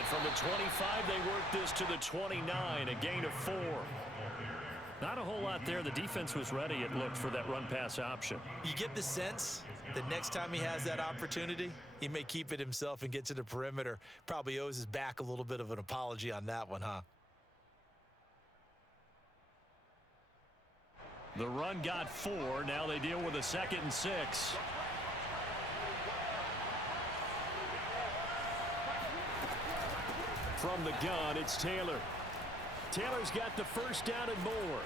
And from the 25, they work this to the 29, a gain of 4. Not a whole lot there. The defense was ready, it looked, for that run-pass option. You get the sense that next time he has that opportunity, he may keep it himself and get to the perimeter. Probably owes his back a little bit of an apology on that one, huh? The run got 4. Now they deal with a 2nd and 6. From the gun, it's Taylor. Taylor's got the first down and more.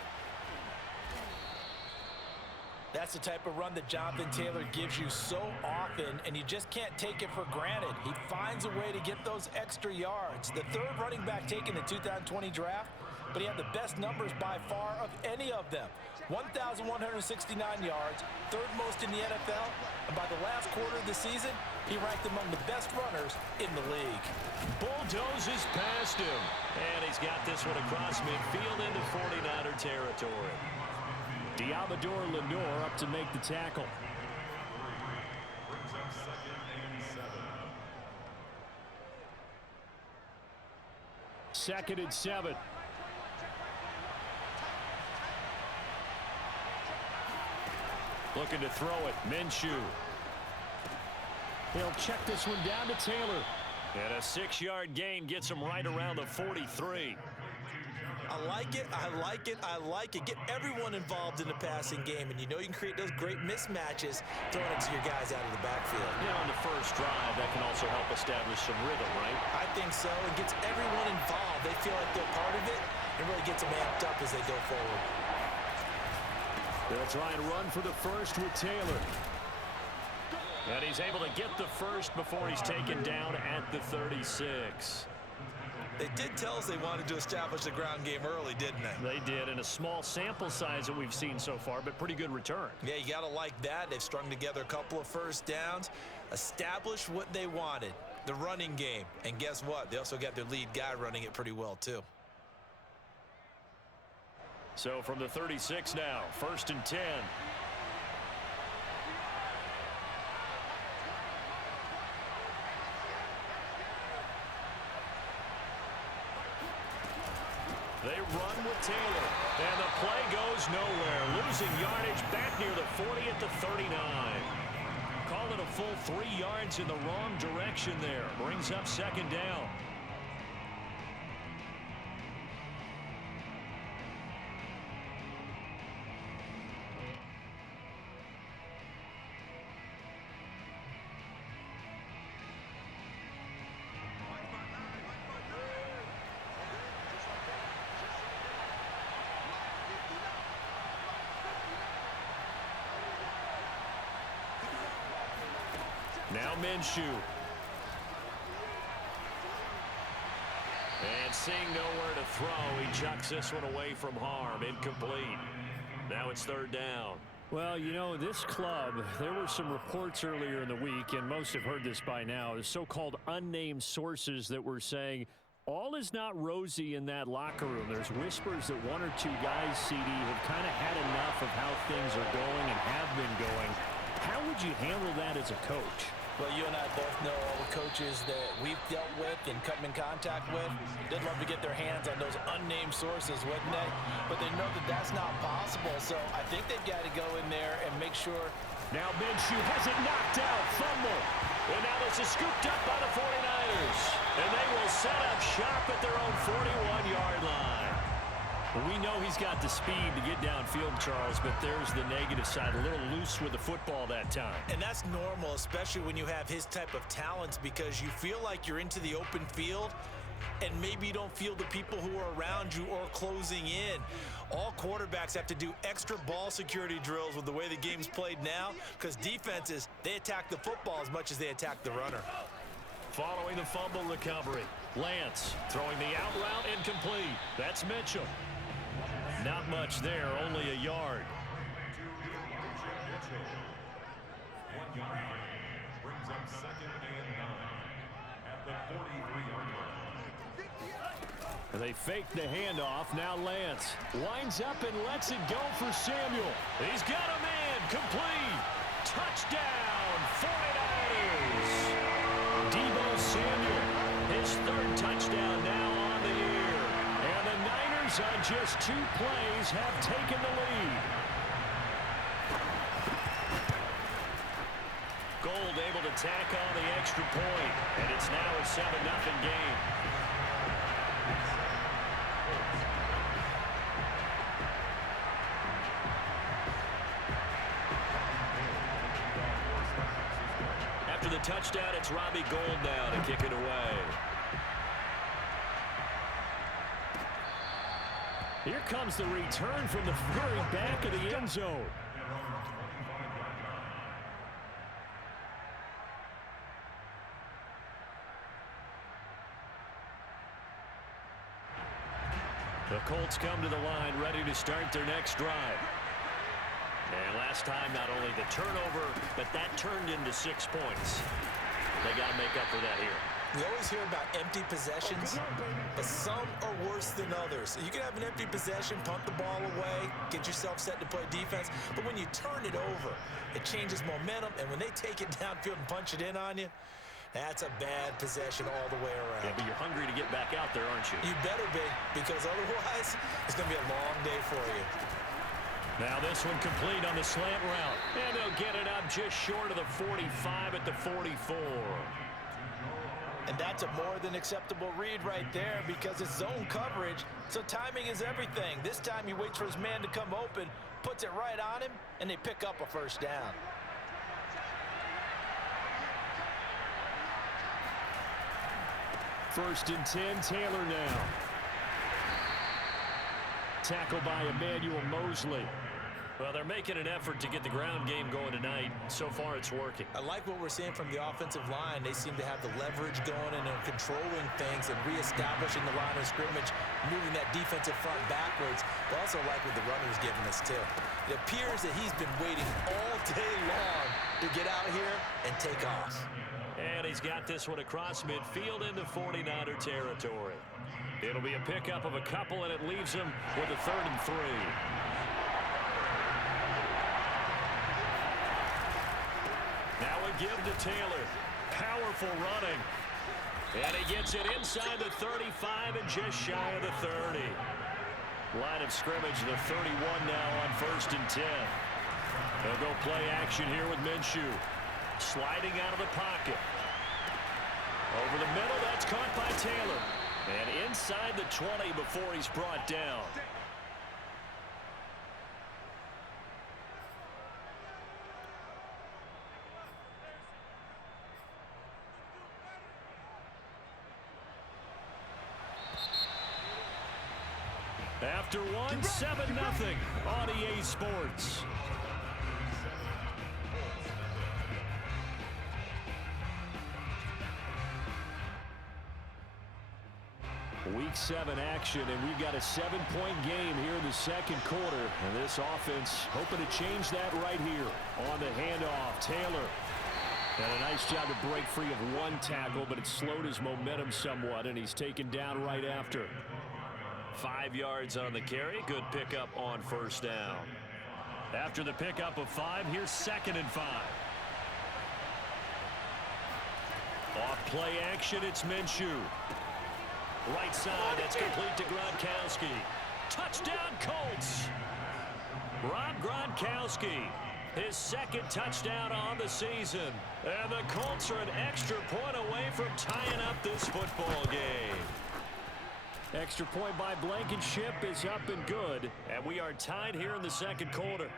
That's the type of run that Jonathan Taylor gives you so often, and you just can't take it for granted. He finds a way to get those extra yards. The third running back taken in the 2020 draft, but he had the best numbers by far of any of them. 1,169 yards, third most in the NFL, and by the last quarter of the season, he ranked among the best runners in the league. Bulldozes past him, and he's got this one across midfield into 49er territory. Diamador Lenore up to make the tackle. Second and 7. Looking to throw it. Minshew. He'll check this one down to Taylor. And a 6-yard gain gets him right around the 43. I like it, I like it, I like it. Get everyone involved in the passing game, and you know you can create those great mismatches throwing it to your guys out of the backfield. You know, on the first drive, that can also help establish some rhythm, right? I think so. It gets everyone involved. They feel like they're part of it, and really gets them amped up as they go forward. They'll try and run for the first with Taylor. And he's able to get the first before he's taken down at the 36. They did tell us they wanted to establish the ground game early, didn't they? They did, in a small sample size that we've seen so far, but pretty good return. Yeah, you got to like that. They've strung together a couple of first downs, established what they wanted, the running game. And guess what? They also got their lead guy running it pretty well, too. So from the 36 now, 1st and 10. They run with Taylor, and the play goes nowhere. Losing yardage back near the 40 at the 39. Call it a full 3 yards in the wrong direction there. Brings up 2nd down. Now Minshew. And seeing nowhere to throw, he chucks this one away from harm. Incomplete. Now it's 3rd down. Well, you know, this club, there were some reports earlier in the week, and most have heard this by now, the so-called unnamed sources that were saying all is not rosy in that locker room. There's whispers that 1 or 2 guys, CD, have kind of had enough of how things are going and have been going. How would you handle that as a coach? Well, you and I both know all the coaches that we've dealt with and come in contact with. They'd love to get their hands on those unnamed sources, wouldn't they? But they know that that's not possible, so I think they've got to go in there and make sure. Now Minshew has it knocked out, fumble. And now this is scooped up by the 49ers. And they will set up shop at their own 41-yard line. We know he's got the speed to get downfield, Charles, but there's the negative side. A little loose with the football that time. And that's normal, especially when you have his type of talents, because you feel like you're into the open field and maybe you don't feel the people who are around you or closing in. All quarterbacks have to do extra ball security drills with the way the game's played now, because defenses, they attack the football as much as they attack the runner. Following the fumble recovery, Lance throwing the out route incomplete. That's Mitchell. Not much there, only a yard. 1 yard brings up 2nd and 9 at the 43-yard line. They fake the handoff. Now Lance winds up and lets it go for Samuel. He's got a man. Complete. Touchdown, 49ers. Deebo Samuel, his 3rd touchdown Braves on just 2 plays have taken the lead. Gold able to tack on the extra point, and it's now a 7-0 game. After the touchdown, it's Robbie Gould now to kick it away. Here comes the return from the very back of the end zone. The Colts come to the line ready to start their next drive. And last time, not only the turnover, but that turned into 6 points. They got to make up for that here. We always hear about empty possessions, but some are worse than others. You can have an empty possession, punt the ball away, get yourself set to play defense, but when you turn it over, it changes momentum, and when they take it downfield and punch it in on you, that's a bad possession all the way around. Yeah, but you're hungry to get back out there, aren't you? You better be, because otherwise, it's going to be a long day for you. Now this one complete on the slant route. And they'll get it up just short of the 45 at the 44. And that's a more than acceptable read right there because it's zone coverage, so timing is everything. This time he waits for his man to come open, puts it right on him, and they pick up a first down. First and 10, Taylor now. Tackle by Emmanuel Mosley. Well, they're making an effort to get the ground game going tonight. So far, it's working. I like what we're seeing from the offensive line. They seem to have the leverage going and they're controlling things and reestablishing the line of scrimmage, moving that defensive front backwards. But also like what the runner's giving us, too. It appears that he's been waiting all day long to get out here and take off. And he's got this one across midfield into 49er territory. It'll be a pickup of a couple, and it leaves him with a 3rd and 3. Now a give to Taylor. Powerful running. And he gets it inside the 35 and just shy of the 30. Line of scrimmage, the 31 now on 1st and 10. They'll go play action here with Minshew. Sliding out of the pocket. Over the middle, that's caught by Taylor. And inside the 20 before he's brought down. After one, 7-0 on EA Sports. Week 7 action, and we've got a 7-point game here in the second quarter. And this offense hoping to change that right here on the handoff. Taylor. And a nice job to break free of one tackle, but it slowed his momentum somewhat, and he's taken down right after. 5 yards on the carry. Good pickup on 1st down. After the pickup of 5, here's 2nd and 5. Off play action, it's Minshew. Right side, that's complete to Gronkowski. Touchdown, Colts. Rob Gronkowski, his 2nd touchdown on the season. And the Colts are an extra point away from tying up this football game. Extra point by Blankenship is up and good. And we are tied here in the second quarter.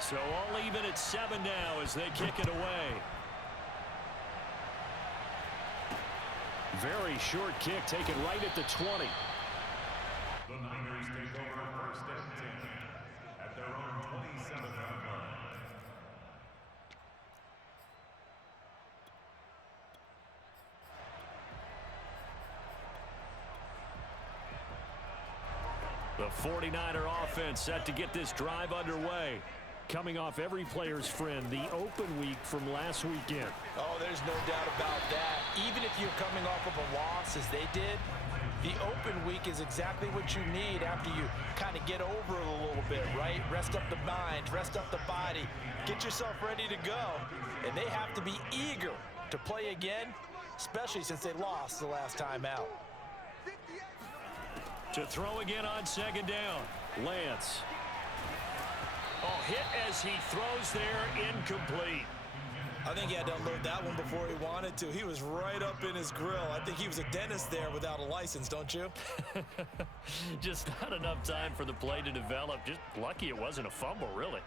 So all even at 7 now as they kick it away. Very short kick taken right at the 20. The Niners take over 1st and 10 at their own 27-yard line. The 49er offense set to get this drive underway. Coming off every player's friend, the open week from last weekend. Oh, there's no doubt about that. Even if you're coming off of a loss as they did, The open week is exactly what you need after you kind of get over it a little bit, right? Rest up the mind, rest up the body, get yourself ready to go. And they have to be eager to play again, especially since they lost the last time out. To throw again on second down, Lance. Oh, hit as he throws there, incomplete. I think he had to unload that one before he wanted to. He was right up in his grill. I think he was a dentist there without a license, don't you? Just not enough time for the play to develop. Just lucky it wasn't a fumble, really.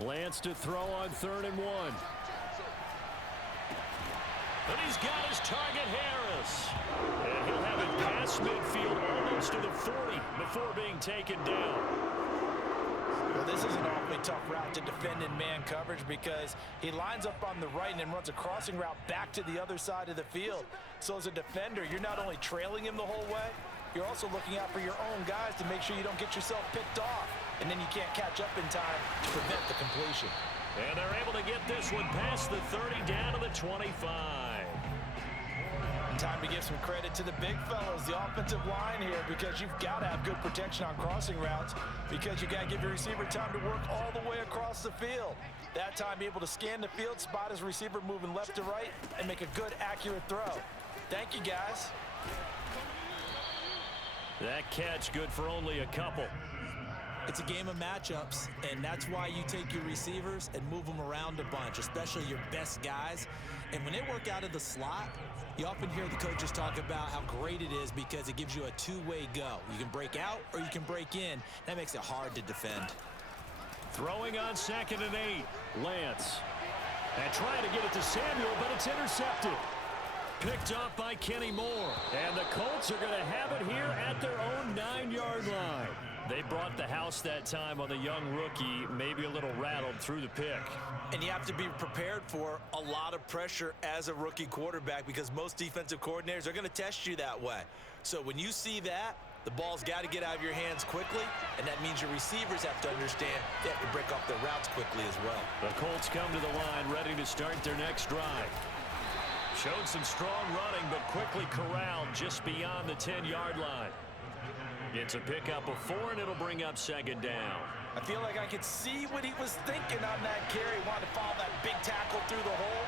Lance to throw on 3rd and 1. And he's got his target, Harris. And he'll have it past midfield almost to the 40 before being taken down. Well, this is an awfully tough route to defend in man coverage because he lines up on the right and then runs a crossing route back to the other side of the field. So as a defender, you're not only trailing him the whole way, you're also looking out for your own guys to make sure you don't get yourself picked off. And then you can't catch up in time to prevent the completion. And they're able to get this one past the 30 down to the 25. Time to give some credit to the big fellas, the offensive line here, because you've got to have good protection on crossing routes because you got to give your receiver time to work all the way across the field. That time, be able to scan the field, spot his receiver moving left to right, and make a good, accurate throw. Thank you, guys. That catch good for only a couple. It's a game of matchups, and that's why you take your receivers and move them around a bunch, especially your best guys. And when they work out of the slot, you often hear the coaches talk about how great it is because it gives you a two-way go. You can break out or you can break in. That makes it hard to defend. Throwing on 2nd and 8, Lance. And trying to get it to Samuel, but it's intercepted. Picked off by Kenny Moore. And the Colts are going to have it here at their own 9-yard line. They brought the house that time on the young rookie, maybe a little rattled through the pick. And you have to be prepared for a lot of pressure as a rookie quarterback because most defensive coordinators are going to test you that way. So when you see that, the ball's got to get out of your hands quickly, and that means your receivers have to understand they have to break off their routes quickly as well. The Colts come to the line ready to start their next drive. Showed some strong running, but quickly corralled just beyond the 10-yard line. It's a pickup of 4, and it'll bring up 2nd down. I feel like I could see what he was thinking on that carry. Wanted to follow that big tackle through the hole.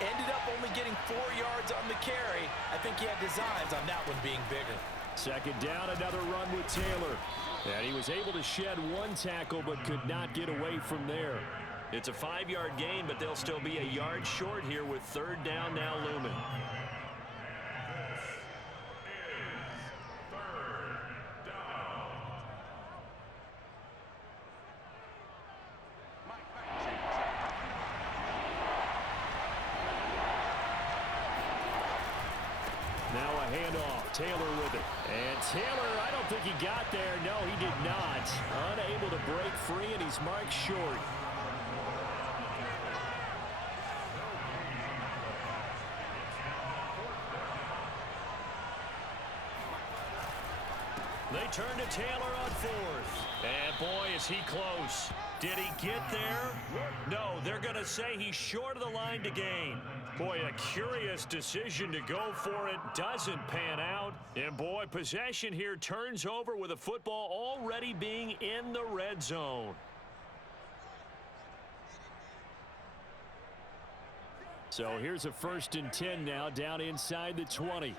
Ended up only getting 4 yards on the carry. I think he had designs on that one being bigger. 2nd down, another run with Taylor. And he was able to shed 1 tackle, but could not get away from there. It's a 5-yard gain, but they'll still be a yard short here with 3rd down now looming. Now a handoff. Taylor with it. And Taylor, I don't think he got there. No, he did not. Unable to break free, and he's marked short. They turn to Taylor on 4th. And boy, is he close. Did he get there? No, they're going to say he's short of the line to gain. Boy, a curious decision to go for it. Doesn't pan out. And boy, possession here turns over with a football already being in the red zone. So here's a 1st and 10 now down inside the 20.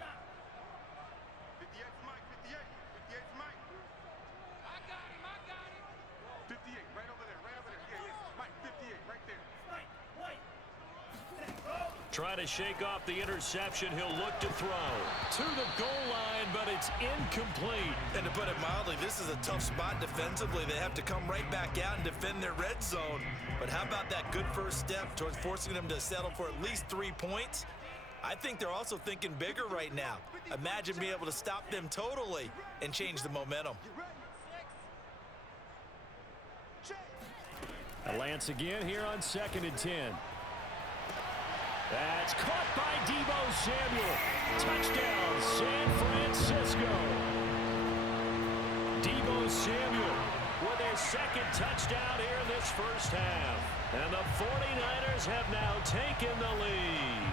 Trying to shake off the interception. He'll look to throw to the goal line, but it's incomplete. And to put it mildly, this is a tough spot defensively. They have to come right back out and defend their red zone. But how about that good first step towards forcing them to settle for at least 3 points? I think they're also thinking bigger right now. Imagine being able to stop them totally and change the momentum. Lance again here on 2nd and 10. That's caught by Deebo Samuel. Touchdown, San Francisco. Deebo Samuel with his second touchdown here in this first half. And the 49ers have now taken the lead.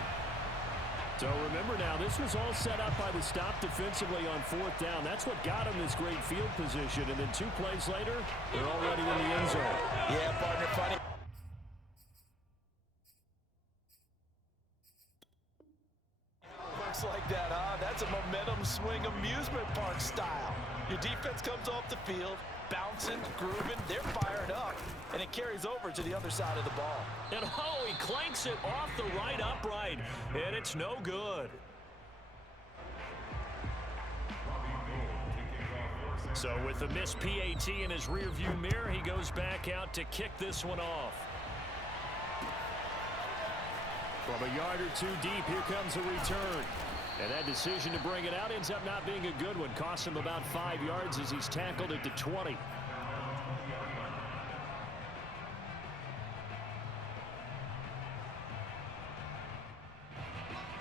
So remember now, this was all set up by the stop defensively on fourth down. That's what got him this great field position. And then 2 plays later, they're already in the end zone. Yeah, partner, funny. Looks like that, huh? That's a momentum swing amusement park style. Your defense comes off the field, bouncing, grooving, they're fired up, and it carries over to the other side of the ball. And oh, he clanks it off the right upright, and it's no good. So with the missed PAT in his rearview mirror, he goes back out to kick this one off. From a yard or 2 deep, here comes a return. And that decision to bring it out ends up not being a good one. Costs him about 5 yards as he's tackled it to 20.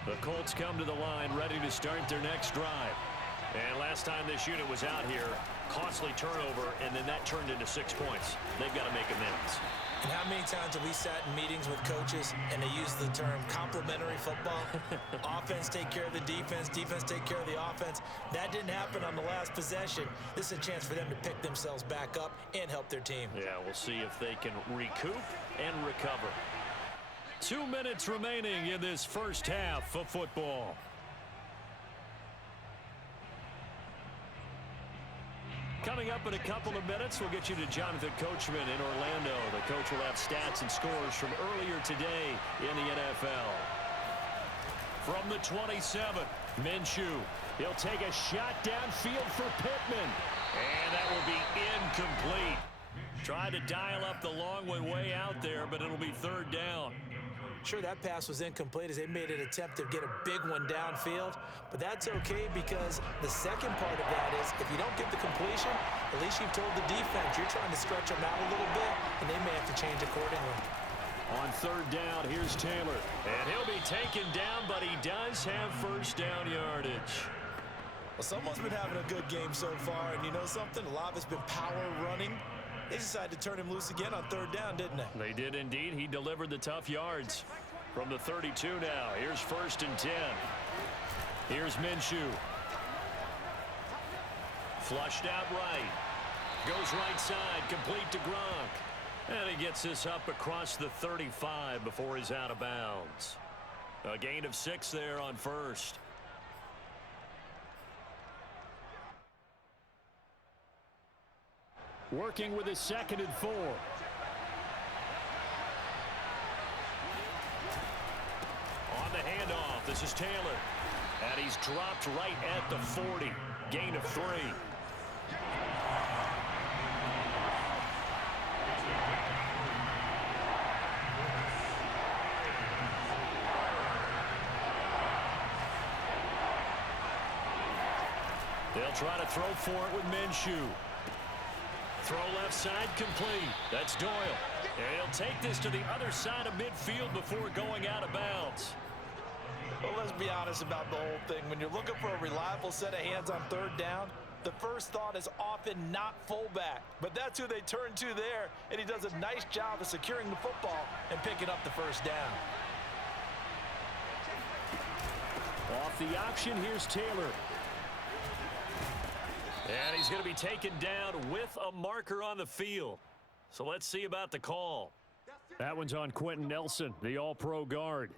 The Colts come to the line, ready to start their next drive. And last time this unit was out here, costly turnover, and then that turned into 6 points. They've got to make amends. And how many times have we sat in meetings with coaches and they use the term complementary football? Offense take care of the defense, defense take care of the offense. That didn't happen on the last possession. This is a chance for them to pick themselves back up and help their team. Yeah, we'll see if they can recoup and recover. 2 minutes remaining in this first half of football. Coming up in a couple of minutes, we'll get you to Jonathan Coachman in Orlando. The coach will have stats and scores from earlier today in the NFL. From the 27, Minshew. He'll take a shot downfield for Pittman. And that will be incomplete. Tried to dial up the long one way out there, but it'll be third down. Sure, that pass was incomplete as they made an attempt to get a big one downfield, but that's okay because the second part of that is if you don't get the completion, at least you've told the defense you're trying to stretch them out a little bit, and they may have to change accordingly. On third down, here's Taylor, and he'll be taken down, but he does have first down yardage. Well, someone's been having a good game so far, and you know something? A lot of it's been power running. They decided to turn him loose again on third down, didn't they? They did indeed. He delivered the tough yards. From the 32 now, here's 1st and 10. Here's Minshew. Flushed out right. Goes right side, complete to Gronk. And he gets this up across the 35 before he's out of bounds. A gain of 6 there on first. Working with his 2nd and 4. On the handoff, this is Taylor. And he's dropped right at the 40. Gain of 3. They'll try to throw for it with Minshew. Throw left side complete. That's Doyle. And he'll take this to the other side of midfield before going out of bounds. Well, let's be honest about the whole thing. When you're looking for a reliable set of hands on third down, the first thought is often not fullback. But that's who they turn to there, and he does a nice job of securing the football and picking up the first down. Off the option, here's Taylor. And he's going to be taken down with a marker on the field. So let's see about the call. That one's on Quentin Nelson, the all-pro guard.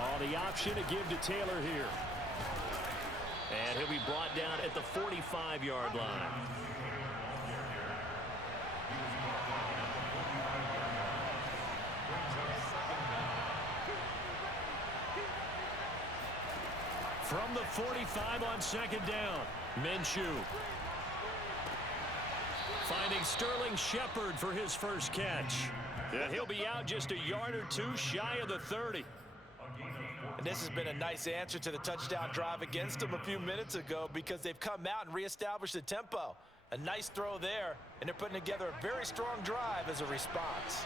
On the option to give to Taylor here. And he'll be brought down at the 45-yard line. From the 45 on 2nd down, Minshew. Finding Sterling Shepard for his first catch. And he'll be out just a yard or 2 shy of the 30. And this has been a nice answer to the touchdown drive against them a few minutes ago because they've come out and reestablished the tempo. A nice throw there, and they're putting together a very strong drive as a response.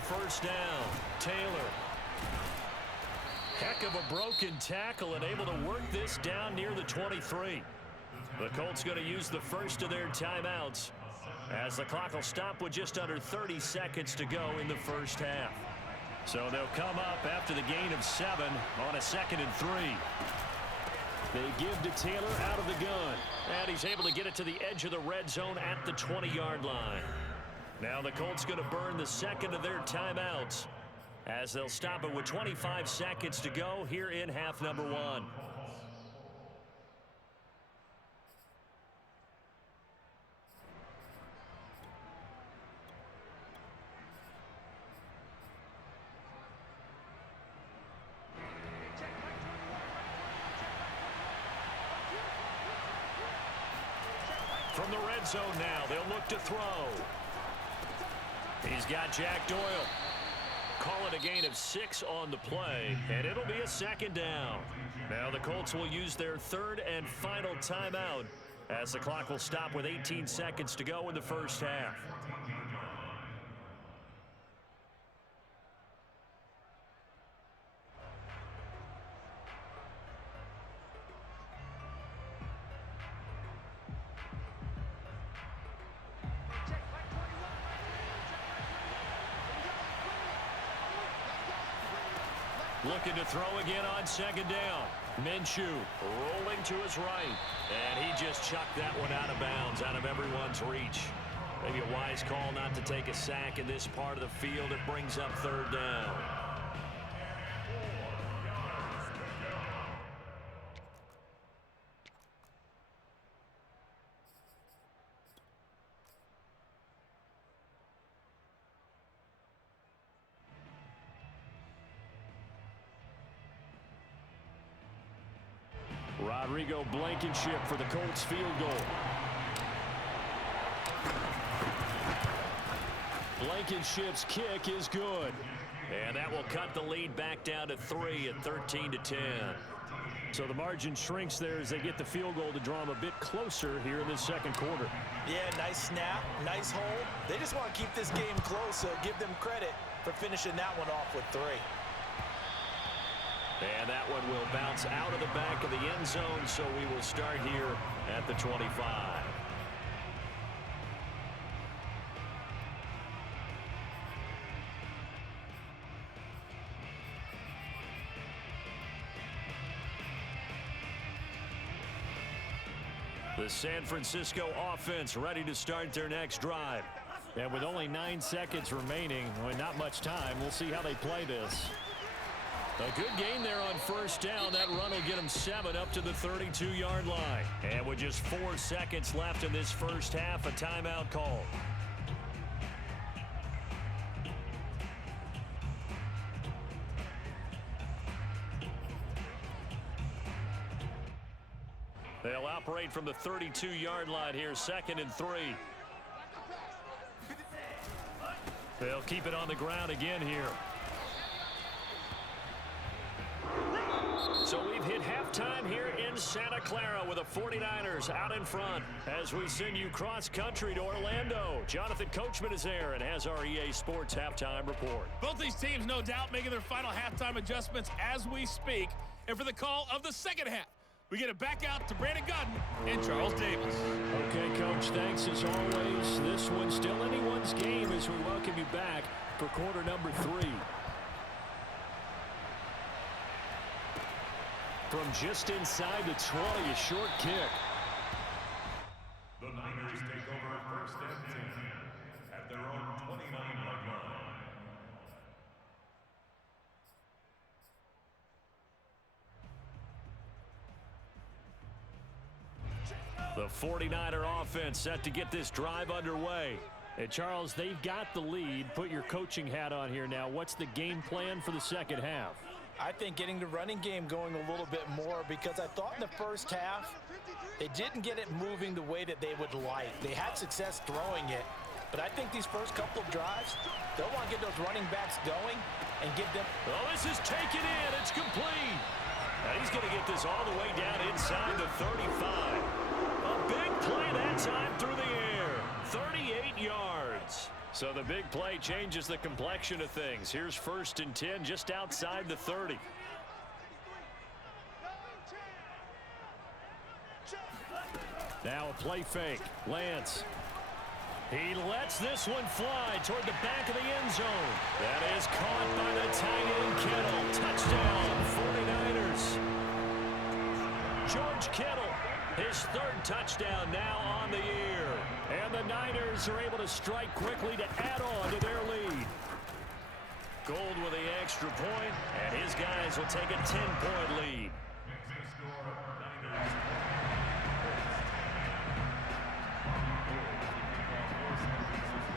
first down. Taylor. Heck of a broken tackle and able to work this down near the 23. The Colts going to use the first of their timeouts as the clock will stop with just under 30 seconds to go in the first half. So they'll come up after the gain of 7 on a 2nd and 3. They give to Taylor out of the gun. And he's able to get it to the edge of the red zone at the 20-yard line. Now the Colts going to burn the second of their timeouts as they'll stop it with 25 seconds to go here in half number 1. From the red zone now, they'll look to throw. He's got Jack Doyle. Call it a gain of 6 on the play, and it'll be a 2nd down. Now the Colts will use their 3rd and final timeout as the clock will stop with 18 seconds to go in the first half. Looking to throw again on 2nd down. Minshew rolling to his right. And he just chucked that one out of bounds, out of everyone's reach. Maybe a wise call not to take a sack in this part of the field. It brings up 3rd down. Rodrigo Blankenship for the Colts field goal. Blankenship's kick is good. And that will cut the lead back down to 3 at 13-10. So the margin shrinks there as they get the field goal to draw them a bit closer here in the 2nd quarter. Yeah, nice snap, nice hold. They just want to keep this game close, so give them credit for finishing that one off with 3. And that one will bounce out of the back of the end zone, so we will start here at the 25. The San Francisco offense ready to start their next drive. And with only 9 seconds remaining, not much time, we'll see how they play this. A good gain there on first down. That run will get them 7 up to the 32-yard line. And with just 4 seconds left in this first half, a timeout call. They'll operate from the 32-yard line here, 2nd and 3. They'll keep it on the ground again here. So we've hit halftime here in Santa Clara with the 49ers out in front as we send you cross-country to Orlando. Jonathan Coachman is there and has our EA Sports halftime report. Both these teams, no doubt, making their final halftime adjustments as we speak. And for the call of the 2nd half, we get it back out to Brandon Gutton and Charles Davis. Okay, Coach, thanks as always. This one's still anyone's game as we welcome you back for quarter number 3. From just inside the 20, a short kick. The Niners take over 1st and 10 at their own 29-yard line. The 49er offense set to get this drive underway. And Charles, they've got the lead. Put your coaching hat on here now. What's the game plan for the 2nd half? I think getting the running game going a little bit more, because I thought in the first half they didn't get it moving the way that they would like. They had success throwing it, but I think these first couple of drives, they'll want to get those running backs going and give them... Well, this is taken in. It's complete. Now he's going to get this all the way down inside the 35. A big play that time through the air. 38 yards. So the big play changes the complexion of things. Here's 1st and 10 just outside the 30. Now a play fake. Lance. He lets this one fly toward the back of the end zone. That is caught by the tight end Kittle. Touchdown, 49ers. George Kittle, his 3rd touchdown now on the year. And the Niners are able to strike quickly to add on to their lead. Gold with the extra point, and his guys will take a 10-point lead.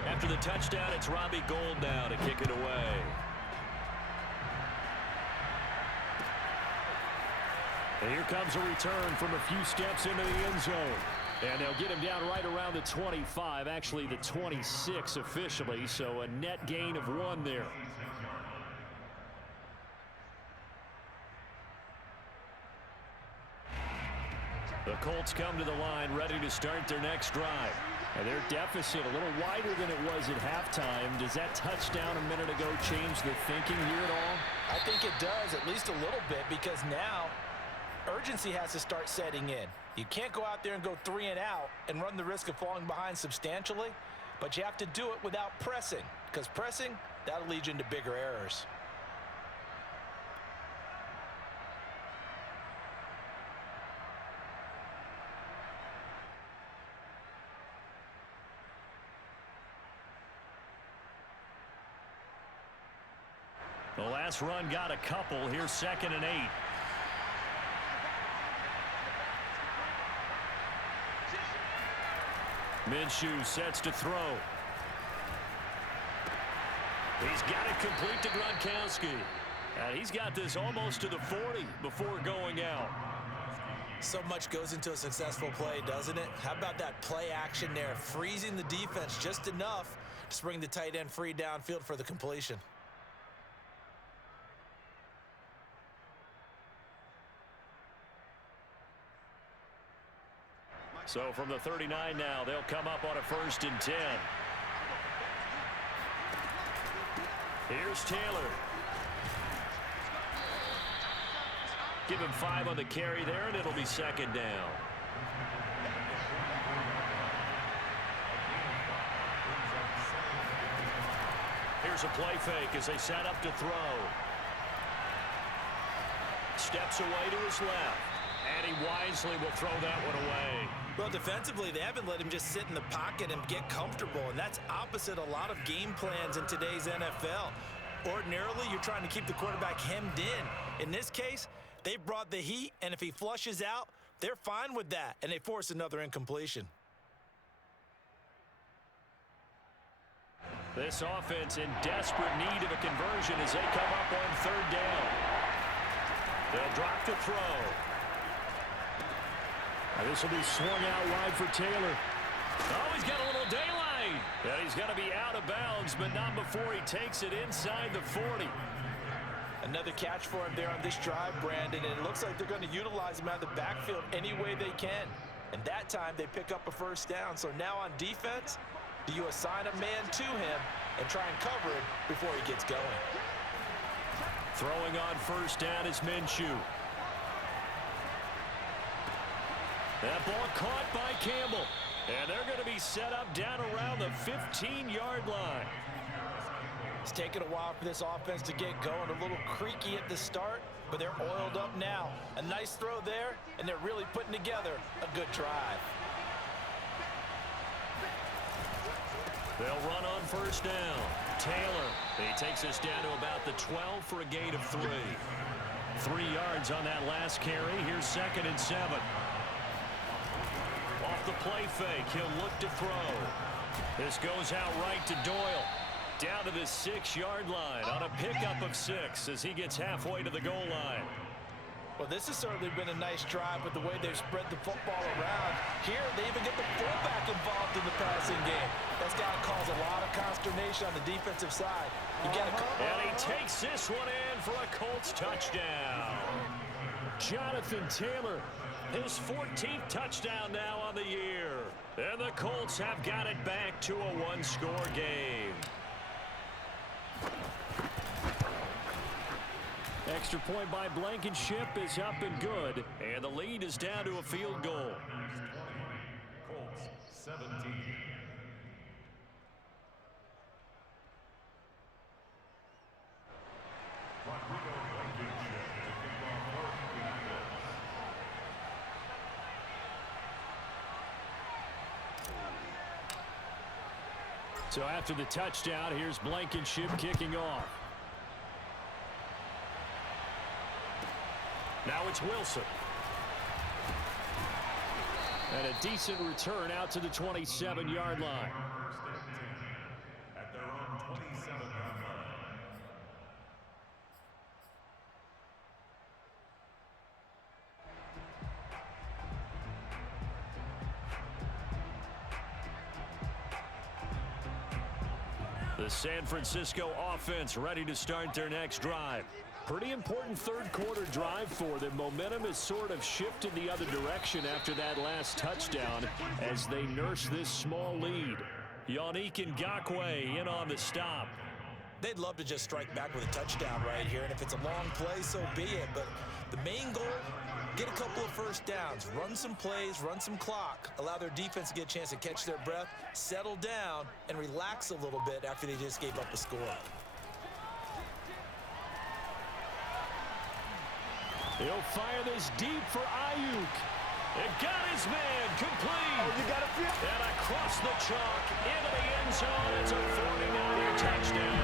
After the touchdown, it's Robbie Gould now to kick it away. And here comes a return from a few steps into the end zone. And they'll get him down right around the 25, actually the 26 officially, so a net gain of 1 there. The Colts come to the line ready to start their next drive. And their deficit a little wider than it was at halftime. Does that touchdown a minute ago change the thinking here at all? I think it does, at least a little bit, because now urgency has to start setting in. You can't go out there and go 3 and out and run the risk of falling behind substantially, but you have to do it without pressing, because pressing, that'll lead you into bigger errors. The last run got a couple. Here's 2nd and 8. Minshew sets to throw. He's got it complete to Gronkowski. He's got this almost to the 40 before going out. So much goes into a successful play, doesn't it? How about that play action there? Freezing the defense just enough to bring the tight end free downfield for the completion. So from the 39 now, they'll come up on a 1st and 10. Here's Taylor. Give him 5 on the carry there, and it'll be 2nd down. Here's a play fake as they set up to throw. Steps away to his left. And he wisely will throw that one away. Well, defensively, they haven't let him just sit in the pocket and get comfortable, and that's opposite a lot of game plans in today's NFL. Ordinarily, you're trying to keep the quarterback hemmed in. In this case, they brought the heat, and if he flushes out, they're fine with that, and they force another incompletion. This offense in desperate need of a conversion as they come up on 3rd down. They'll drop the throw. This will be swung out wide for Taylor. Oh, he's got a little daylight. And he's going to be out of bounds, but not before he takes it inside the 40. Another catch for him there on this drive, Brandon, and it looks like they're going to utilize him out of the backfield any way they can. And that time they pick up a 1st down. So now on defense, do you assign a man to him and try and cover him before he gets going? Throwing on 1st down is Minshew. That ball caught by Campbell. And they're going to be set up down around the 15-yard line. It's taken a while for this offense to get going. A little creaky at the start, but they're oiled up now. A nice throw there, and they're really putting together a good drive. They'll run on 1st down. Taylor, he takes us down to about the 12 for a gain of 3. 3 yards on that last carry. Here's 2nd and 7. Off the play fake, he'll look to throw. This goes out right to Doyle. Down to the 6-yard line on a pickup of 6 as he gets halfway to the goal line. Well, this has certainly been a nice drive with the way they've spread the football around. Here, they even get the fullback involved in the passing game. That's got to cause a lot of consternation on the defensive side. You got to. And he takes this one in for a Colts touchdown. Jonathan Taylor. His 14th touchdown now on the year. And the Colts have got it back to a one-score game. Extra point by Blankenship is up and good. And the lead is down to a field goal. Colts 17. So after the touchdown, here's Blankenship kicking off. Now it's Wilson. And a decent return out to the 27-yard line. At their own 27-yard line. The San Francisco offense ready to start their next drive. Pretty important third-quarter drive for them. Momentum has sort of shifted the other direction after that last touchdown as they nurse this small lead. Yannick Ngakoue in on the stop. They'd love to just strike back with a touchdown right here, and if it's a long play, so be it. But the main goal, get a couple of first downs, run some plays, run some clock, allow their defense to get a chance to catch their breath, settle down, and relax a little bit after they just gave up a score. He'll fire this deep for Ayuk. It got his man complete. Oh, you got a feel? And across the chalk into the end zone. It's a 49-yard touchdown.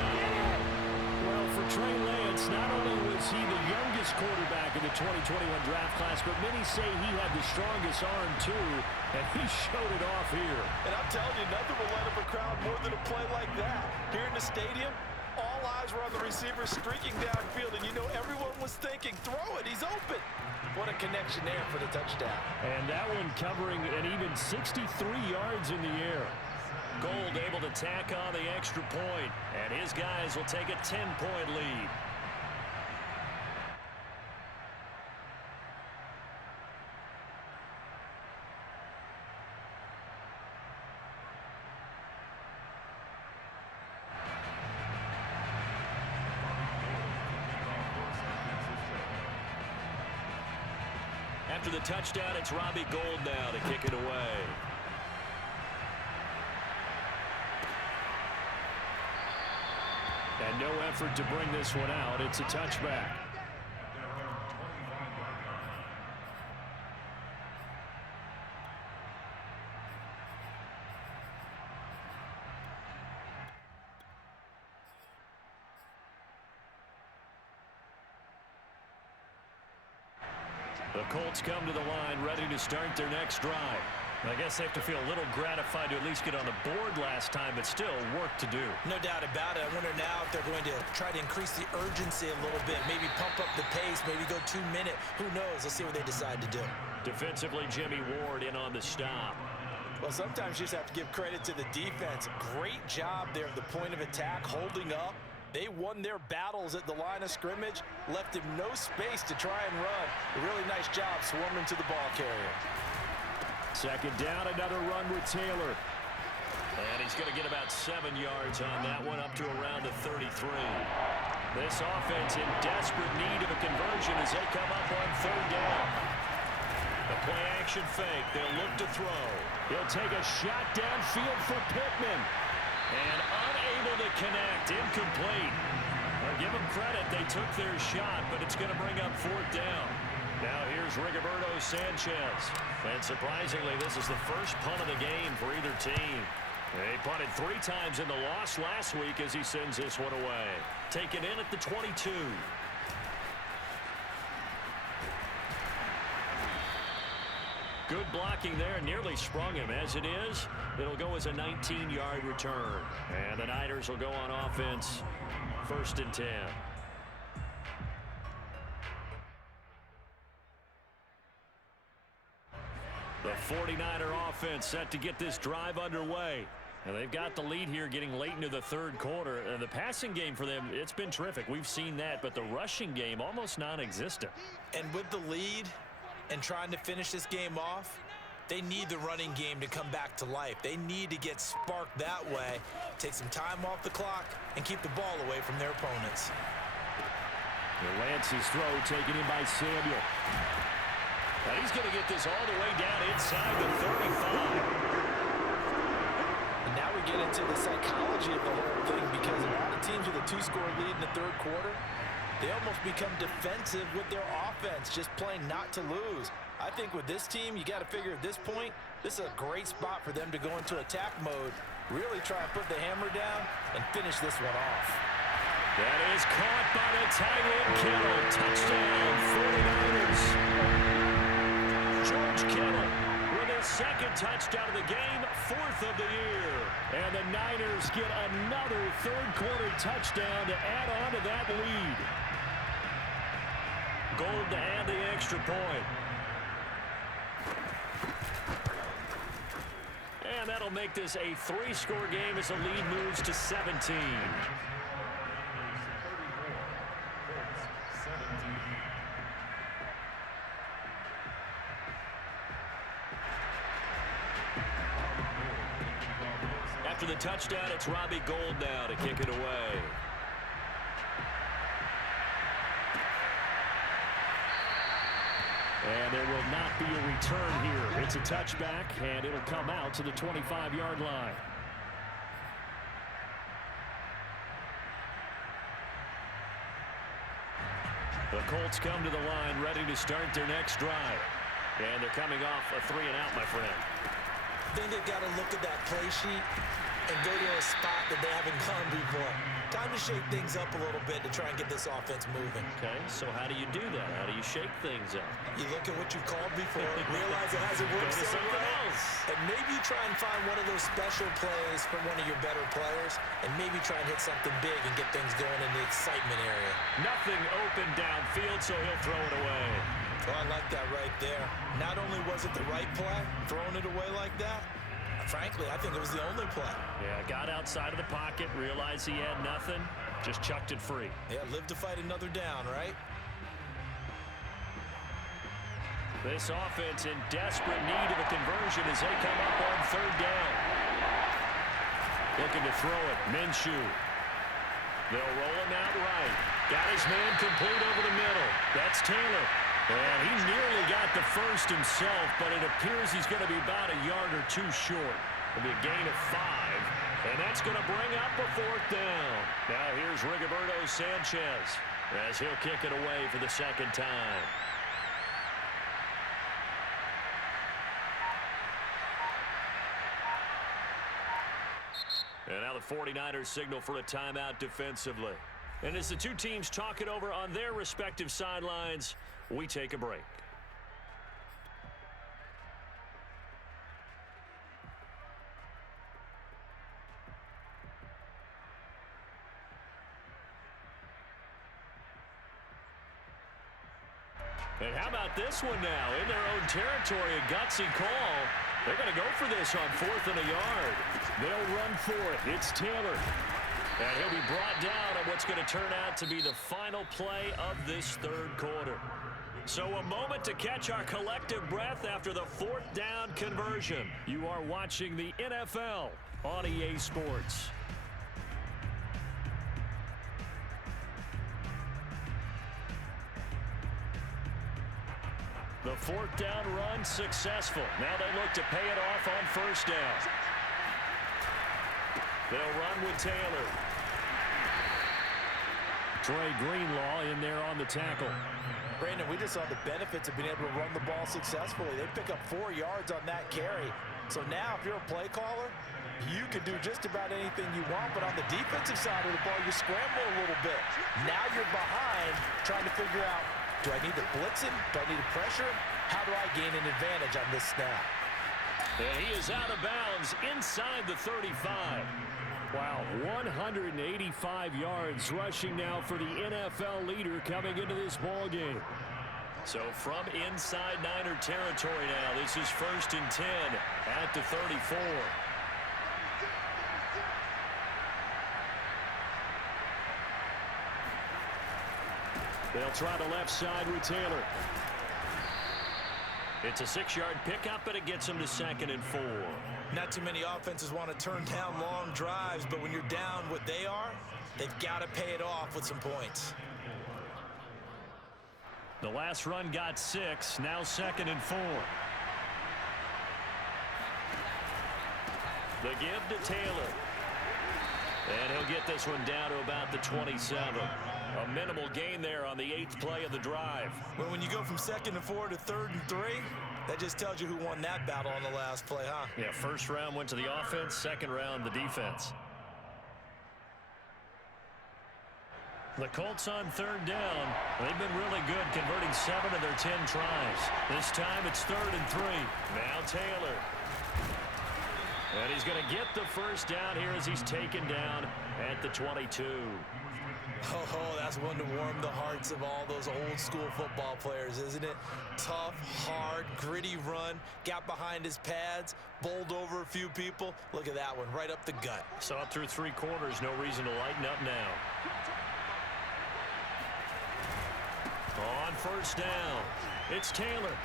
Well, for Trey Lance, not only was he the youngest quarterback in the 2021 draft class, but many say he had the strongest arm too, and he showed it off here. And I'm telling you, nothing will light up a crowd more than a play like that. Here in the stadium, all eyes were on the receiver streaking downfield, and you know everyone was thinking, throw it, he's open. What a connection there for the touchdown. And that one covering an even 63 yards in the air. Gold able to tack on the extra point, and his guys will take a 10-point lead. After the touchdown, it's Robbie Gould now to kick it away. And no effort to bring this one out. It's a touchback. The Colts come to the line ready to start their next drive. I guess they have to feel a little gratified to at least get on the board last time, but still work to do. No doubt about it. I wonder now if they're going to try to increase the urgency a little bit, maybe pump up the pace, maybe go 2 minute. Who knows? Let's see what they decide to do. Defensively, Jimmy Ward in on the stop. Well, sometimes you just have to give credit to the defense. Great job there at the point of attack, holding up. They won their battles at the line of scrimmage, left him no space to try and run. A really nice job swarming to the ball carrier. Second down, another run with Taylor. And he's going to get about 7 yards on that one, up to around the 33. This offense in desperate need of a conversion as they come up on third down. The play action fake. They'll look to throw. He'll take a shot downfield for Pittman. And unable to connect, incomplete. Well, give them credit, they took their shot, but it's going to bring up fourth down. Now here's Rigoberto Sanchez. And surprisingly, this is the first punt of the game for either team. They punted 3 times in the loss last week as he sends this one away. Taken in at the 22. Good blocking there, nearly sprung him. As it is, it'll go as a 19-yard return. And the Niners will go on offense, 1st and 10. The 49er offense set to get this drive underway. And they've got the lead here getting late into the third quarter. The passing game for them, it's been terrific. We've seen that, but the rushing game almost non-existent. And with the lead and trying to finish this game off, they need the running game to come back to life. They need to get sparked that way, take some time off the clock, and keep the ball away from their opponents. Lance's throw taken in by Samuel. Now he's going to get this all the way down inside the 35. And now we get into the psychology of the whole thing, because a lot of teams with a 2-score lead in the third quarter, they almost become defensive with their offense, just playing not to lose. I think with this team, you got to figure at this point, this is a great spot for them to go into attack mode, really try and put the hammer down and finish this one off. That is caught by the tight end, Kittle. Touchdown, 49ers. George Kittle with his second touchdown of the game, 4th of the year. And the Niners get another third-quarter touchdown to add on to that lead. Gold to add the extra point. And that'll make this a 3-score game as the lead moves to 17. After the touchdown, it's Robbie Gould now to kick it away. And there will not be a return here. It's a touchback, and it'll come out to the 25-yard line. The Colts come to the line, ready to start their next drive. And thee coming off a 3-and-out, my friend. I think they've got to look at that play sheet and go to a spot that they haven't gone before. Time to shake things up a little bit to try and get this offense moving. Okay, so how do you do that? How do you shake things up? You look at what you've called before, realize it hasn't worked so well, and maybe you try and find one of those special plays from one of your better players, and maybe try and hit something big and get things going in the excitement area. Nothing open downfield, so he'll throw it away. Oh, I like that right there. Not only was it the right play, throwing it away like that, frankly, I think it was the only play. Yeah, got outside of the pocket, realized he had nothing, just chucked it free. Yeah, live to fight another down, right? This offense in desperate need of a conversion as they come up on 3rd down. Looking to throw it, Minshew. They'll roll him out right. Got his man complete over the middle. That's Taylor. And he nearly got the first himself, but it appears he's going to be about a yard or two short. It'll be a gain of 5, and that's going to bring up a 4th down. Now here's Rigoberto Sanchez as he'll kick it away for the second time. And now the 49ers signal for a timeout defensively. And as the two teams talk it over on their respective sidelines, we take a break. And how about this one now? In their own territory, a gutsy call. They're going to go for this on 4th and a yard. They'll run for it. It's Taylor. And he'll be brought down on what's going to turn out to be the final play of this third quarter. So a moment to catch our collective breath after the 4th down conversion. You are watching the NFL on EA Sports. The 4th down run successful. Now they look to pay it off on 1st down. They'll run with Taylor. Trey Greenlaw in there on the tackle. Brandon, we just saw the benefits of being able to run the ball successfully. They pick up 4 yards on that carry. So now if you're a play caller, you can do just about anything you want, but on the defensive side of the ball, you scramble a little bit. Now you're behind trying to figure out, do I need to blitz him? Do I need to pressure him? How do I gain an advantage on this snap? And he is out of bounds inside the 35. Wow, 185 yards rushing now for the NFL leader coming into this ball game. So from inside Niner territory now, this is 1st and 10 at the 34. They'll try the left side with Taylor. It's a 6-yard pickup, and it gets him to 2nd and 4. Not too many offenses want to turn down long drives, but when you're down what they are, they've got to pay it off with some points. The last run got 6, now 2nd and 4. The give to Taylor. And he'll get this one down to about the 27. A minimal gain there on the 8th play of the drive. Well, when you go from 2nd and 4 to 3rd and 3, that just tells you who won that battle on the last play, huh? Yeah, first round went to the offense, second round the defense. The Colts on 3rd down. They've been really good, converting 7 of their 10 tries. This time it's 3rd and 3. Now Taylor. And he's going to get the first down here as he's taken down at the 22. Oh, that's one to warm the hearts of all those old school football players, isn't it? Tough, hard, gritty run, got behind his pads, bowled over a few people. Look at that one, right up the gut. Saw it through 3 quarters, no reason to lighten up now. On 1st down, it's Taylor.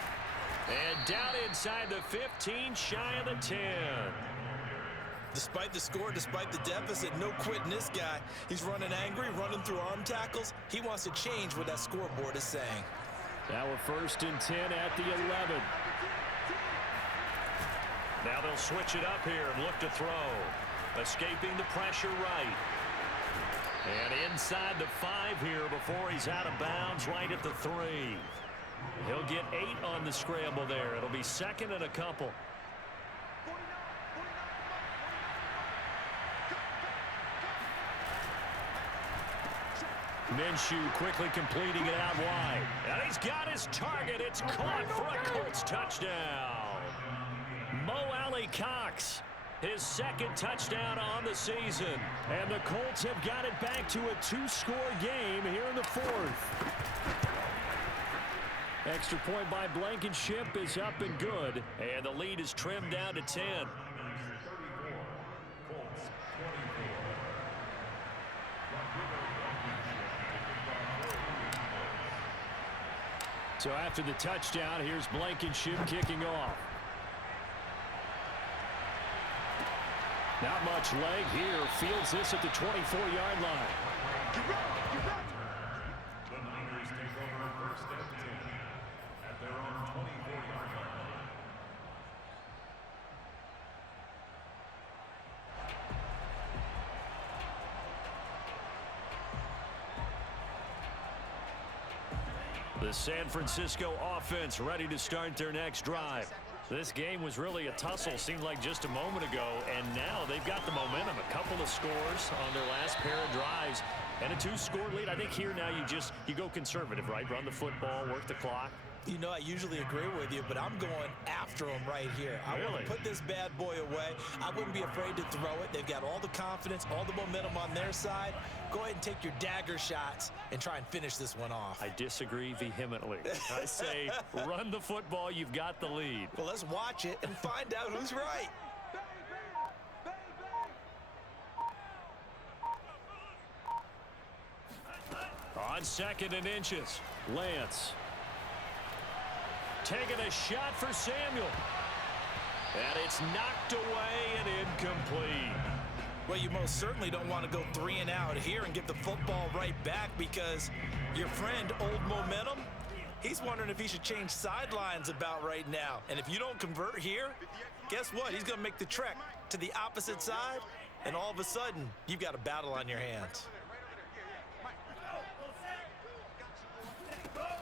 And down inside the 15, shy of the 10. Despite the score, despite the deficit, no quitting this guy. He's running angry, running through arm tackles. He wants to change what that scoreboard is saying. Now we're 1st and 10 at the 11. Now they'll switch it up here and look to throw. Escaping the pressure right. And inside the 5 here before he's out of bounds right at the 3. He'll get 8 on the scramble there. It'll be 2nd and a couple. Minshew quickly completing it out wide. And he's got his target. It's caught for a Colts touchdown. Mo Alley-Cox, his 2nd touchdown on the season. And the Colts have got it back to a 2-score game here in the 4th. Extra point by Blankenship is up and good. And the lead is trimmed down to 10. So after the touchdown, here's Blankenship kicking off. Not much leg here. Fields this at the 24-yard line. The Niners take over 1st and 10 at their own 24-yard line. The San Francisco offense ready to start their next drive. This game was really a tussle, seemed like just a moment ago, and now they've got the momentum. A couple of scores on their last pair of drives and a 2-score lead. I think here now you go conservative, right? Run the football, work the clock. You know, I usually agree with you, but I'm going after him right here. I want to put this bad boy away. I wouldn't be afraid to throw it. They've got all the confidence, all the momentum on their side. Go ahead and take your dagger shots and try and finish this one off. I disagree vehemently. I say run the football. You've got the lead. Well, let's watch it and find out who's right. On 2nd and inches, Lance. Taking a shot for Samuel. And it's knocked away and incomplete. Well, you most certainly don't want to go 3 and out here and get the football right back because your friend, Old Momentum, he's wondering if he should change sidelines about right now. And if you don't convert here, guess what? He's going to make the trek to the opposite side, and all of a sudden, you've got a battle on your hands.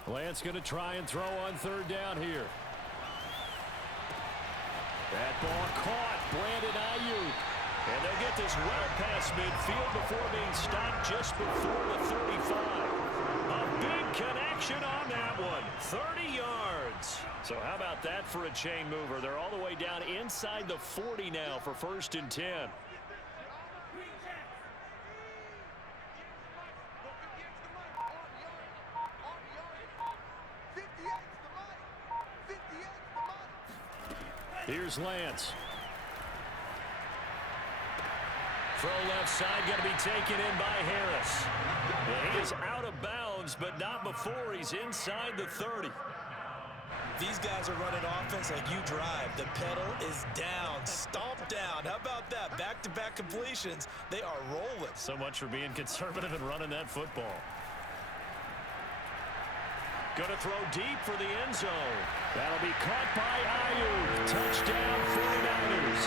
Lance going to try and throw on 3rd down here. That ball caught. Brandon Ayuk. And they'll get this well past midfield before being stopped just before the 35. A big connection on that one. 30 yards. So how about that for a chain mover? They're all the way down inside the 40 now for 1st and 10. Here's Lance. Throw left side, going to be taken in by Harris. And he is out of bounds downs, but not before he's inside the 30. These guys are running offense like you drive. The pedal is down, stomped down. How about that? Back-to-back completions. They are rolling. So much for being conservative and running that football. Going to throw deep for the end zone. That'll be caught by Ayuk. Touchdown 49ers.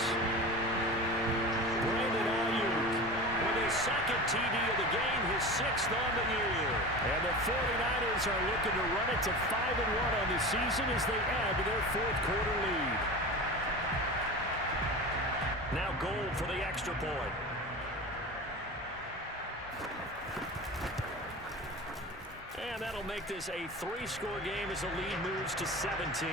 Brandon Ayuk with his second TD of the game, his 6th on the year. And the 49ers are looking to run it to 5-1 on the season as they add to their 4th quarter lead. Now Gold for the extra point. And that'll make this a 3-score game as the lead moves to 17.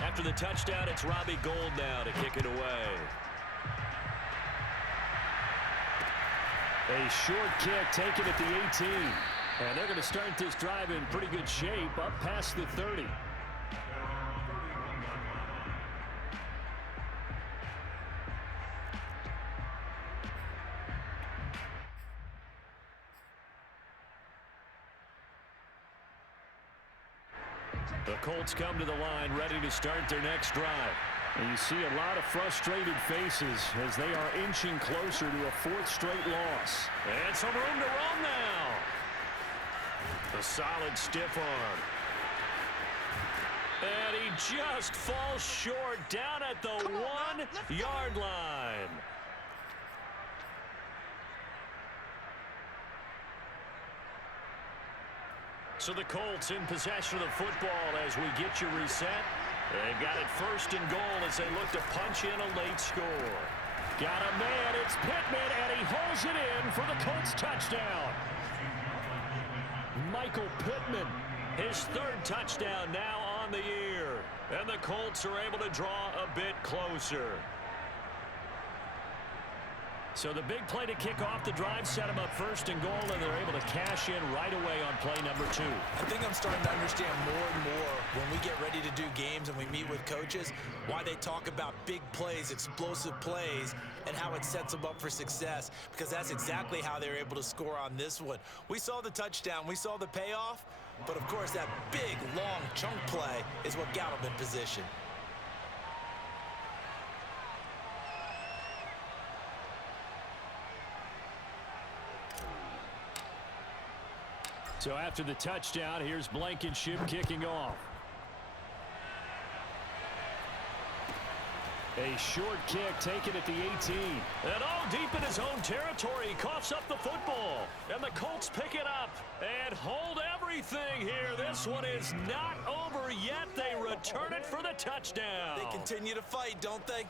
After the touchdown, it's Robbie Gould now to kick it away. A short kick taken at the 18. And they're going to start this drive in pretty good shape up past the 30. The Colts come to the line ready to start their next drive. And you see a lot of frustrated faces as they are inching closer to a 4th straight loss. And some room to run now. A solid stiff arm. And he just falls short down at the 1-yard line. So the Colts in possession of the football as we get you reset. They've got it 1st and goal as they look to punch in a late score. Got a man, it's Pittman, and he holds it in for the Colts touchdown. Michael Pittman, his 3rd touchdown now on the year. And the Colts are able to draw a bit closer. So the big play to kick off the drive set them up 1st and goal, and they're able to cash in right away on play number 2. I think I'm starting to understand more and more when we get ready to do games and we meet with coaches why they talk about big plays, explosive plays, and how it sets them up for success, because that's exactly how they're able to score on this one. We saw the touchdown, we saw the payoff, but of course that big, long chunk play is what got them in position. So after the touchdown, here's Blankenship kicking off. A short kick taken at the 18. And deep in his own territory, he coughs up the football. And the Colts pick it up and hold everything here. This one is not over yet. They return it for the touchdown. They continue to fight, don't they?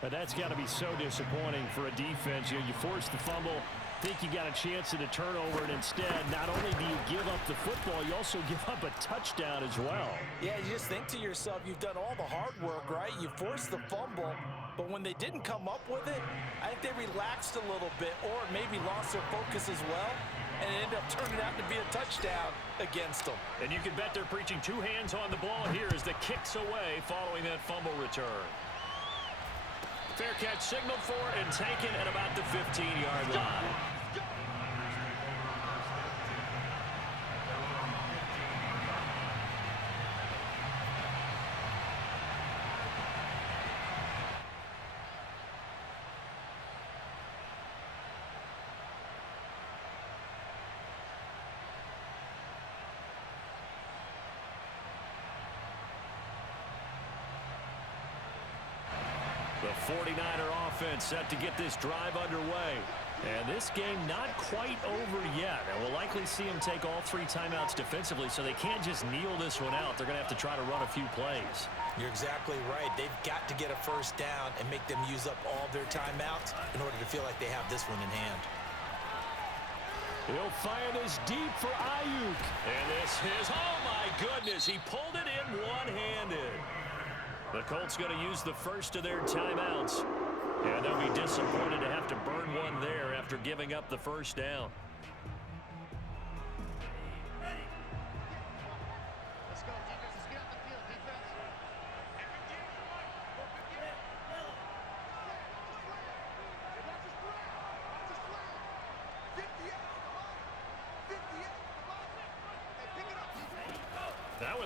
But that's got to be so disappointing for a defense. You force the fumble, think you got a chance at a turnover, and instead, not only do you give up the football, you also give up a touchdown as well. Yeah, you just think to yourself, you've done all the hard work, right? You forced the fumble, but when they didn't come up with it, I think they relaxed a little bit or maybe lost their focus as well, and it ended up turning out to be a touchdown against them. And you can bet they're preaching 2 hands on the ball here as the kick's away following that fumble return. Fair catch signaled for and taken at about the 15-yard line. The 49er offense set to get this drive underway. And this game not quite over yet. And we'll likely see them take all 3 timeouts defensively, so they can't just kneel this one out. They're going to have to try to run a few plays. You're exactly right. They've got to get a first down and make them use up all their timeouts in order to feel like they have this one in hand. He'll fire this deep for Ayuk. And this is, oh my goodness, he pulled it in one-handed. The Colts going to use the first of their timeouts. And they'll be disappointed to have to burn one there after giving up the first down.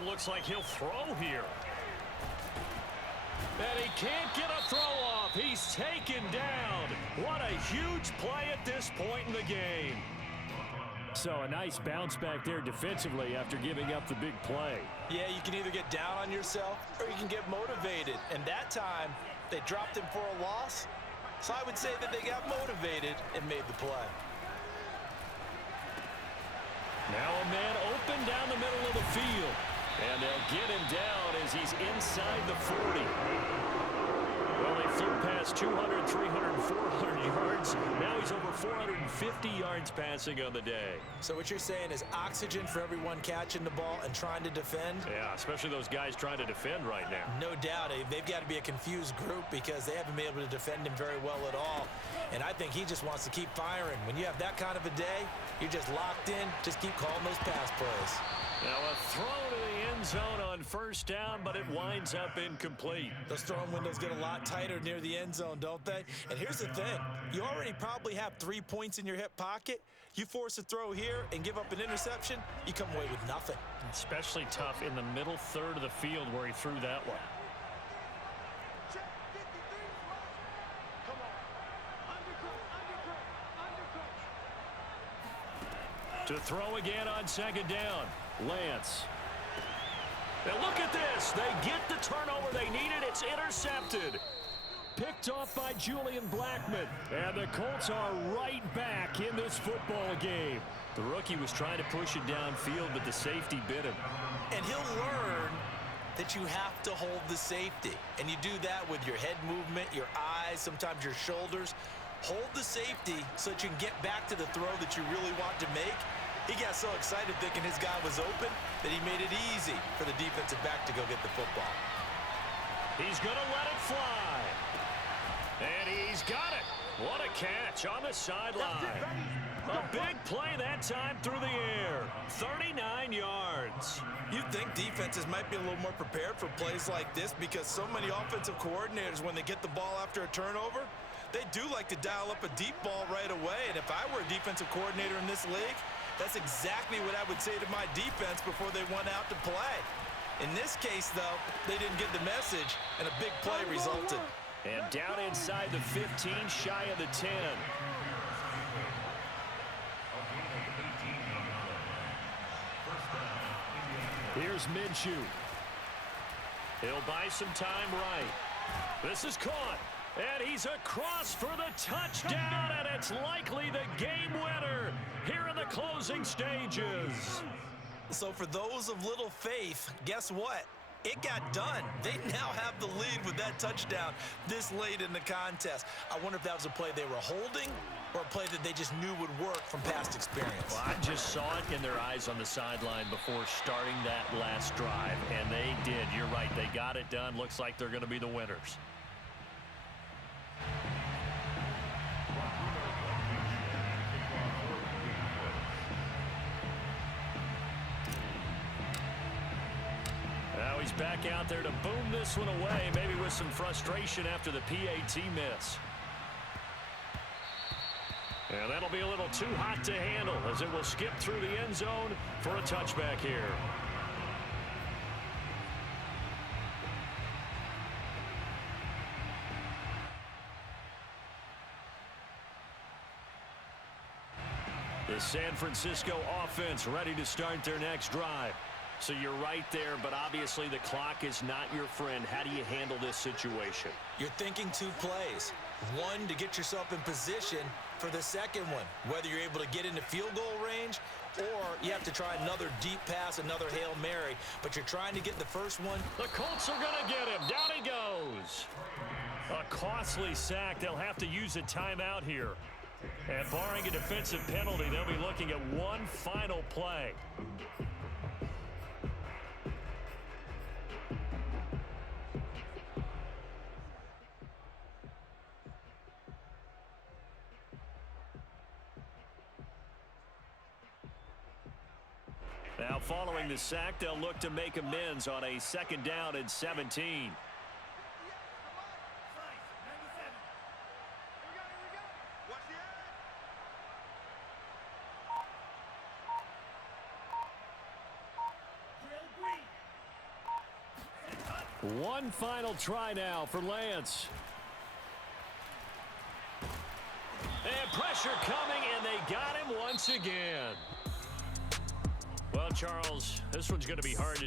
looks like he'll throw here. And he can't get a throw off. He's taken down. What a huge play at this point in the game. So a nice bounce back there defensively after giving up the big play. Yeah, you can either get down on yourself or you can get motivated. And that time, they dropped him for a loss. So I would say that they got motivated and made the play. Now a man open down the middle of the field. And they'll get him down as he's inside the 40. Well, they flew past 200, 300, 400 yards. Now he's over 450 yards passing on the day. So what you're saying is oxygen for everyone catching the ball and trying to defend? Yeah, especially those guys trying to defend right now. No doubt. They've got to be a confused group because they haven't been able to defend him very well at all. And I think he just wants to keep firing. When you have that kind of a day, you're just locked in. Just keep calling those pass plays. Now a throw to the end zone on first down, but it winds up incomplete. Those throwing windows get a lot tighter near the end zone, don't they? And here's the thing. You already probably have 3 points in your hip pocket. You force a throw here and give up an interception, you come away with nothing. Especially tough in the middle third of the field where he threw that one. To throw again on second down. Lance. Now look at this. They get the turnover they needed. It's intercepted. Picked off by Julian Blackmon. And the Colts are right back in this football game. The rookie was trying to push it downfield, but the safety bit him. And he'll learn that you have to hold the safety. And you do that with your head movement, your eyes, sometimes your shoulders. Hold the safety so that you can get back to the throw that you really want to make. He got so excited thinking his guy was open that he made it easy for the defensive back to go get the football. He's going to let it fly. And he's got it. What a catch on the sideline. A big play that time through the air. 39 yards. You'd think defenses might be a little more prepared for plays like this because so many offensive coordinators, when they get the ball after a turnover, they do like to dial up a deep ball right away. And if I were a defensive coordinator in this league, that's exactly what I would say to my defense before they went out to play. In this case, though, they didn't get the message, and a big play resulted. And down inside the 15, shy of the 10. Here's Minshew. He'll buy some time right. This is caught. And he's across for the touchdown, and it's likely the game winner here in the closing stages. So for those of little faith, guess what? It got done. They now have the lead with that touchdown this late in the contest. I wonder if that was a play they were holding or a play that they just knew would work from past experience. Well, I just saw it in their eyes on the sideline before starting that last drive, and they did. You're right. They got it done. Looks like they're going to be the winners. Now he's back out there to boom this one away, maybe with some frustration after the PAT miss. And that'll be a little too hot to handle as it will skip through the end zone for a touchback here. The San Francisco offense ready to start their next drive. So you're right there, but obviously the clock is not your friend. How do you handle this situation? You're thinking 2 plays. One, to get yourself in position for the second one, whether you're able to get into field goal range or you have to try another deep pass, another Hail Mary, but you're trying to get the first one. The Colts are going to get him. Down he goes. A costly sack. They'll have to use a timeout here. And barring a defensive penalty, they'll be looking at one final play. Now following the sack, they'll look to make amends on a 2nd down and 17. One final try now for Lance. And pressure coming, and they got him once again. Well, Charles, this one's going to be hard to